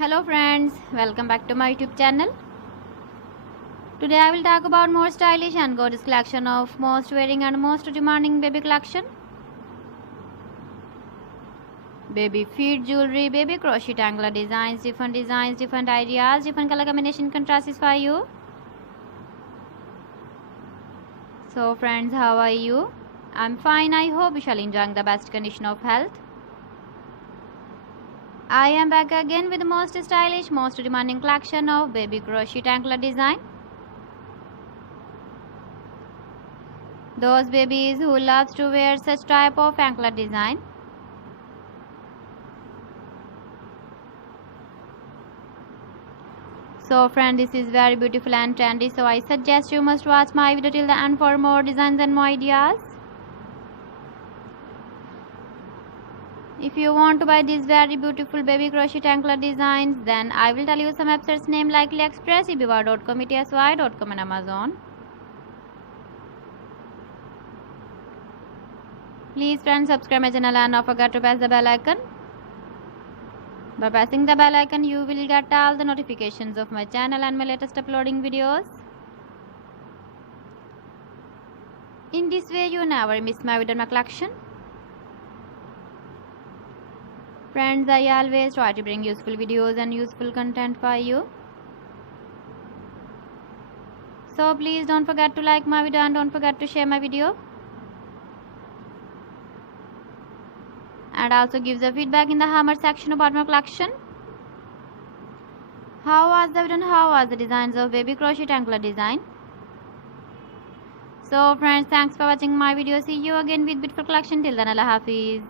Hello friends, welcome back to my YouTube channel. Today I will talk about more stylish and gorgeous collection of most wearing and most demanding baby collection. Baby feet jewelry, baby crochet angler designs, different ideas, different color combination contrasts for you. So friends, how are you? I'm fine. I hope you shall enjoying the best condition of health. I am back again with the most stylish, most demanding collection of baby crochet angler design. Those babies who loves to wear such type of anklet design. So friend, this is very beautiful and trendy, so I suggest you must watch my video till the end for more designs and more ideas. If you want to buy these very beautiful baby crochet anklet designs, then I will tell you some websites name like AliExpress, eBay.com, etsy.com and Amazon. Please friends, subscribe my channel and don't forget to press the bell icon. By pressing the bell icon, you will get all the notifications of my channel and my latest uploading videos. In this way, you never miss my video or my collection. Friends, I always try to bring useful videos and useful content for you. So please don't forget to like my video and don't forget to share my video. And also give the feedback in the hammer section about my collection. How was the video and how was the designs of baby crochet anklet design? So friends, thanks for watching my video. See you again with beautiful collection. Till then, Allah Hafiz.